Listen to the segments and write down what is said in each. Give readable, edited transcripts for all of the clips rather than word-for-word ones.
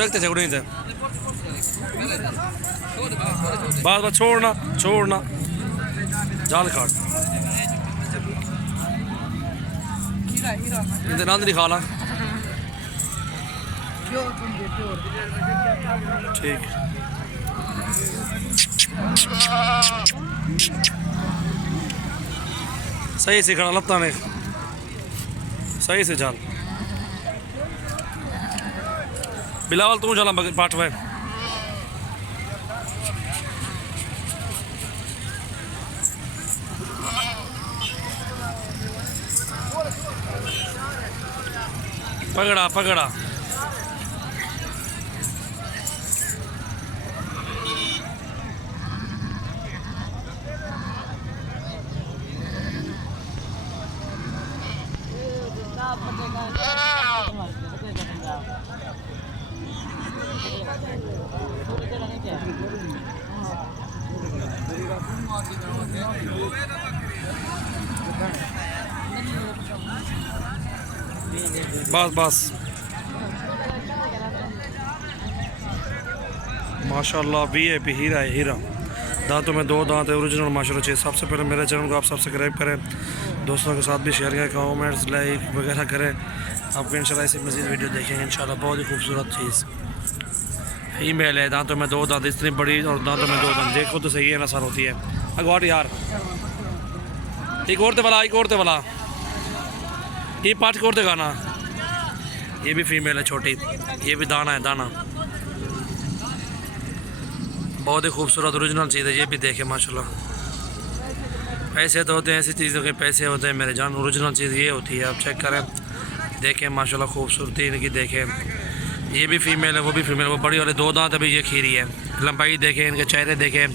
देखते नहीं थे बस बस छोड़ना छोड़ना जाल काट नंद दिखा ला ठीक सही से खड़ा लपता ने सही से चाल बिलावल तू चला पाठ में पकड़ा पकड़ा बस बस माशाल्लाह वीआईपी हीरा है हीरा दांतों में 2 दांत है ओरिजिनल माशाल्लाह चाहिए। सबसे पहले मेरे चैनल को आप सब्सक्राइब करें, दोस्तों के साथ भी शेयर करें, कमेंट्स लाइक वगैरह करें। आपको इंशाल्लाह ऐसी मज़ीद वीडियो देखेंगे इंशाल्लाह। बहुत ही खूबसूरत चीज़ फीमेल है, दांतों में 2 दांत, इतनी बड़ी और दांतों में 2 दांत, देखो तो सही है नसर होती है। अगवाट यार एक औरते वाला एक औरते वाला ये पाँच को औरते गाना। ये भी फीमेल है छोटी, ये भी दाना है दाना, बहुत ही खूबसूरत ओरिजिनल चीज़ है। ये भी देखे माशाल्लाह। पैसे तो होते हैं ऐसी चीज़ों के, पैसे होते हैं मेरे जान। ओरिजिनल चीज़ ये होती है, आप चेक करें देखें माशाल्लाह खूबसूरती इनकी देखें। ये भी फीमेल है वो भी फीमेल, वो बड़ी वाले 2 दांत अभी ये खीरी है। लंबाई देखें, इनके चेहरे देखें,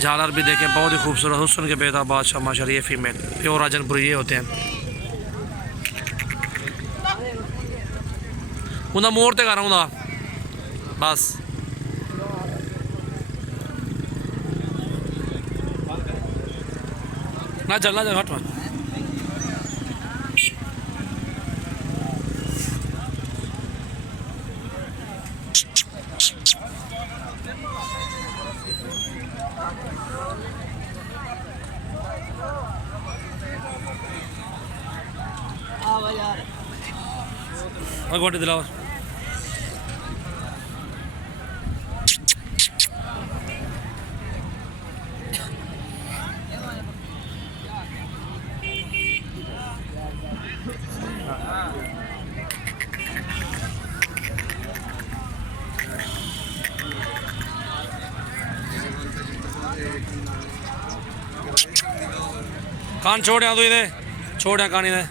झालर भी देखें, बहुत ही खूबसूरत हुस्न के बेहतर बादशाह माशाल्लाह। ये फीमेल प्योर राजनपुरी ये होते हैं। उन्हें मोड़ते कर रहा हूँ बस ना चलना जा हट गोटे दिलाओ। कान छोड़िया तू इधे छोड़िया कान इधे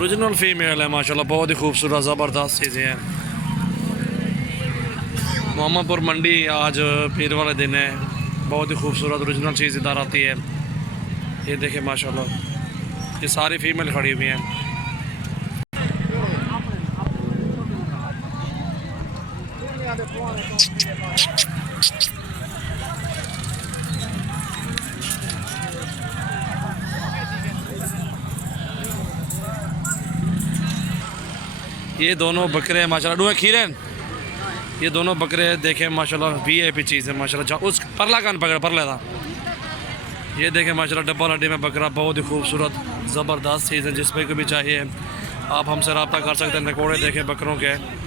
ओरिजिनल फीमेल है माशाल्लाह। बहुत ही खूबसूरत ज़बरदस्त चीज़ें हैं। मोहम्मदपुर मंडी आज पीर वाले दिन है। बहुत ही खूबसूरत ओरिजिनल चीज़ इधर आती है। ये देखें माशाल्लाह, ये सारी फीमेल खड़ी हुई हैं। ये दोनों बकरे माशाल्लाह डूए खीरेन, ये दोनों बकरे देखें माशाल्लाह वीआईपी चीज़ है माशाल्लाह। उस परला कान पकड़ परले था। ये देखें माशाल्लाह डब्बा लड्डी में बकरा, बहुत ही खूबसूरत ज़बरदस्त चीज़ है। जिस पे को भी चाहिए आप हमसे रब्ता कर सकते हैं। नकोड़े देखें बकरों के,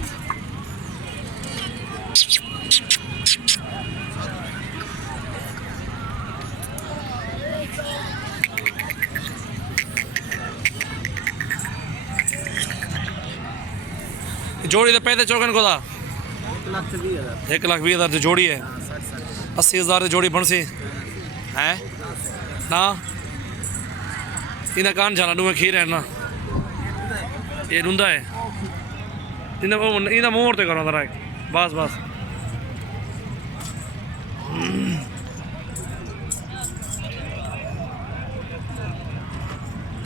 जोड़ी तो पैदे चौकन को था 1,20,000 तो जोड़ी है। 80,000 जोड़ी बन सी है ना। इन्हें कान जाना डूए खीर है ना ये रुंदा है इन्हें मोड़ तो करो जरा बस बस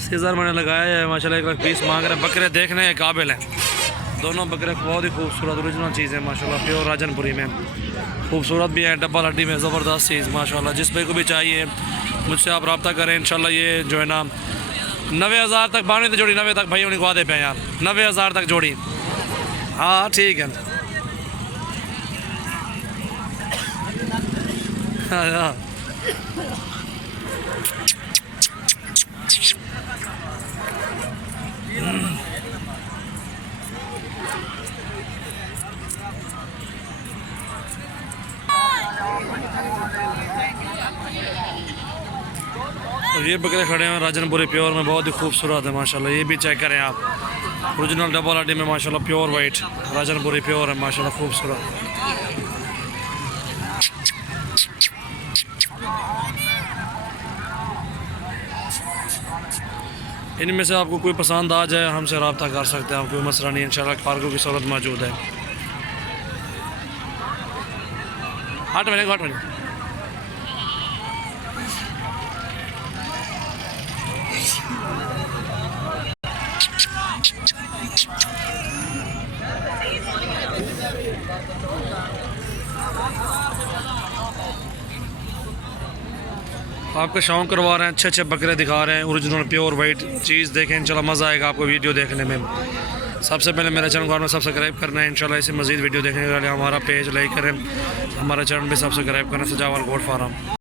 सीजर मैंने लगाया है माशाल्लाह 1,20,000 मांग रहे हैं। बकरे देखने के काबिल हैं दोनों बकरे, बहुत ही खूबसूरत ओरिजिनल चीज़ है माशाल्लाह, प्योर राजनपुरी में, खूबसूरत भी है, डब्बा हड्डी में ज़बरदस्त चीज़ माशाल्लाह। जिस भाई को भी चाहिए मुझसे आप रब्ता करें इंशाल्लाह। ये जो है ना 90,000 तक बानी तो जोड़ी 90 तक भाई उन्हें वादे पे यार 90,000 तक जोड़ी। हाँ ठीक है हाँ तो ये बकरे खड़े हैं राजनपुरी प्योर में, बहुत ही खूबसूरत है माशाल्लाह। ये भी चेक करें आप, ओरिजिनल डबल हड्डी में माशाल्लाह, प्योर वाइट राजनपुरी प्योर है माशाल्लाह, खूबसूरत। इनमें से आपको कोई पसंद आ जाए हमसे रब्ता कर सकते हैं, कोई मसला नहीं, इंशाल्लाह कार्गो की सहूलत मौजूद है। 8 मिनट आपका शौक करवा रहे हैं, अच्छे अच्छे बकरे दिखा रहे हैं, ओरिजिनल प्योर वाइट चीज़ देखें इंशाल्लाह, मज़ा आएगा आपको वीडियो देखने में। सबसे पहले मेरा चैनल को आपने सब्सक्राइब करना है इंशाल्लाह। इसे मज़ीद वीडियो देखने के लिए हमारा पेज लाइक करें, हमारा चैनल भी सब्सक्राइब करें, सजावल गोट फार्म।